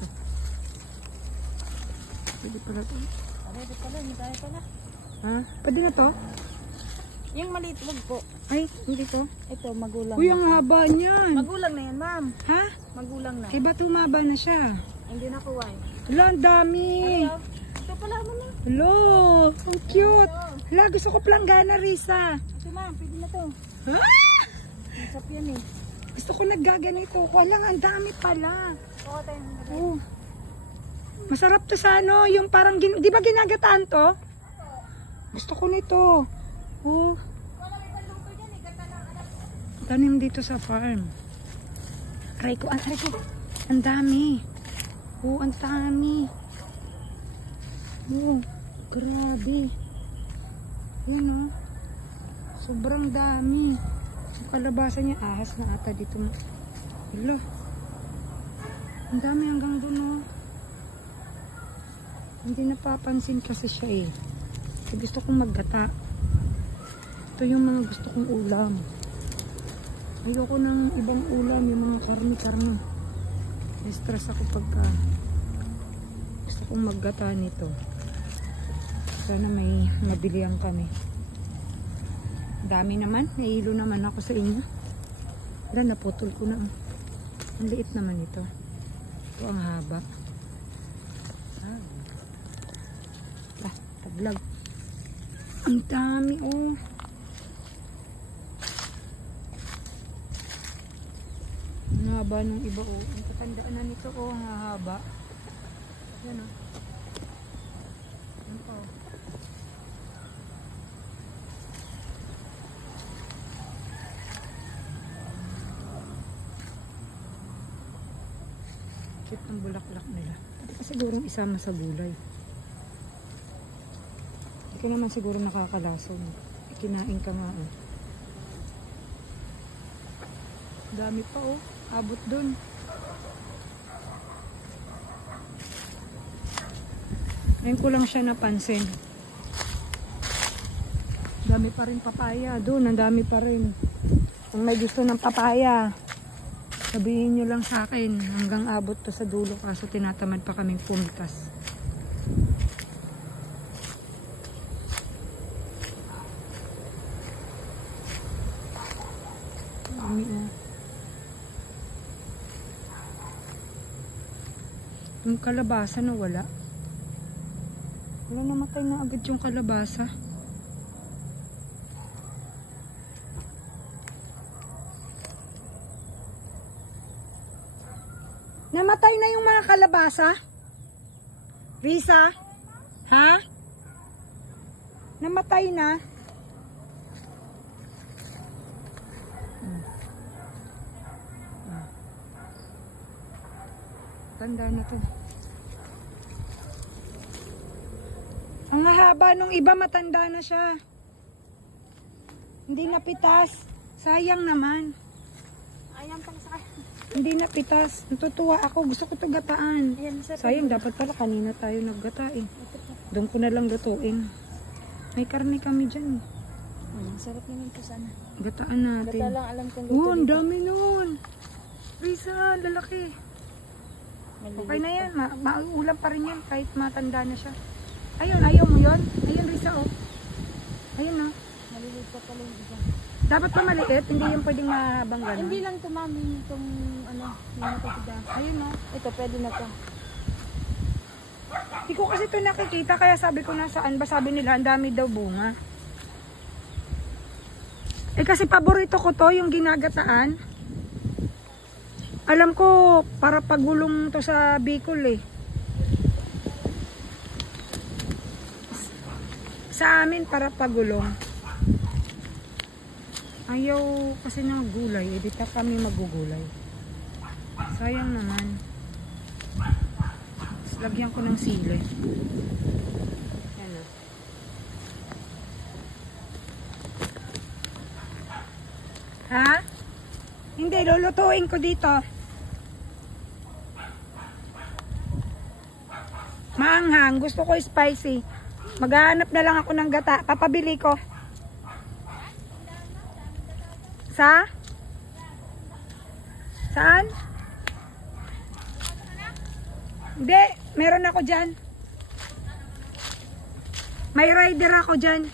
to. Pwede pala to. Pwede pala, hindi tayo pala. Ha? Pwede na to? Yung maliit, wag po. Ay, hindi to. Ito, magulang. Uy, ang haba niyan. Magulang na yan, ma'am. Ha? Magulang na. Eh, ba't humaba na siya? Hindi na kuha eh. Hala, ang dami. Ano? Ito pala mo na. Hello, ang cute. Hala, gusto ko planggana, Risa. Ito ma'am, pwede na to. Ha? Masap yan eh. Gusto ko naggaganito. Walang, ang dami pala. Kuha tayo. Oh. Masarap to sa ano, yung parang, di ba ginagataan to? Gusto ko nito. Oh. Tanim dito sa farm. Aray ko, ang dami. Oh, ang dami. Oh, grabe. Yan oh. Sobrang dami. Yung kalabasa niya, ahas na ata dito. Hello. Ang dami hanggang dun oh. Hindi napapansin kasi siya eh. Gusto kong maggata. Ito yung mga gusto kong ulam. Ayoko ng ibang ulam, yung mga karne-karne. Stress ako pagka gusto kong maggata nito. Sana may mabilihan kami. Dami naman, nailo naman ako sa inyo. Wala, naputol ko na. Ang liit naman ito. Ito ang haba. Taglag. Ang dami oh. Ang haba nung iba oh. Ang katandaan na nito oh, ang haba. Yan oh. Yan pa oh. Cute ng bulaklak nila. Sigurong isama sa gulay. Hindi ka naman siguro nakakalason. Kinain ka nga oh. Dami pa oh. Abot dun. Ngayon ko lang siya napansin. Dami pa rin papaya. Doon, ang dami pa rin. Kung may gusto ng papaya, sabihin nyo lang sa akin. Hanggang abot to sa dulo kaso tinatamad pa kaming pumitas. Dami oh. Yung kalabasa na wala. Wala, namatay na agad yung kalabasa. Namatay na yung mga kalabasa? Risa? Ha? Namatay na? Tanda na to. Ang haba nung iba, matanda na siya. Hindi napitas. Sayang naman. Ayan pala sa kanya. Hindi napitas. Natutuwa ako. Gusto ko ito gataan. Ayan, Sayang, dapat pala kanina tayo naggatain. Doon ko na lang lutuin. May karne kami dyan. Sarap naman po sana. Gataan natin. Gata lang alam kong Oh, ang dami nun. Risa, lalaki. Okay na yan. Mauulam pa rin yan kahit matanda na siya. Ayun, ayaw mo yun? Ayun, Risa, oh. Ayun, oh. Maliliit pa pala yung iba. Dapat pa maliit, hindi yung pwedeng mahabang gano'n. Hindi lang tumami itong ano, yung matatiga. Ayun, oh. Ito, pwede na to. Hindi ko kasi ito nakikita, kaya sabi ko nasaan ba, sabi nila, ang dami daw bunga. Eh kasi paborito ko to, yung ginagataan. Alam ko, para pagulong to sa Bicol eh. Sa amin, para pagulong. Ayaw kasi ng gulay, eh di pa kami magugulay. Sayang naman. Tapos lagyan ko ng sili. Yan o. Ha? Hindi, lulutuin ko dito. Maanghang, gusto ko spicy. Maghahanap na lang ako ng gata. Papabili ko. Sa? Saan? Hindi, meron ako dyan. May rider ako dyan.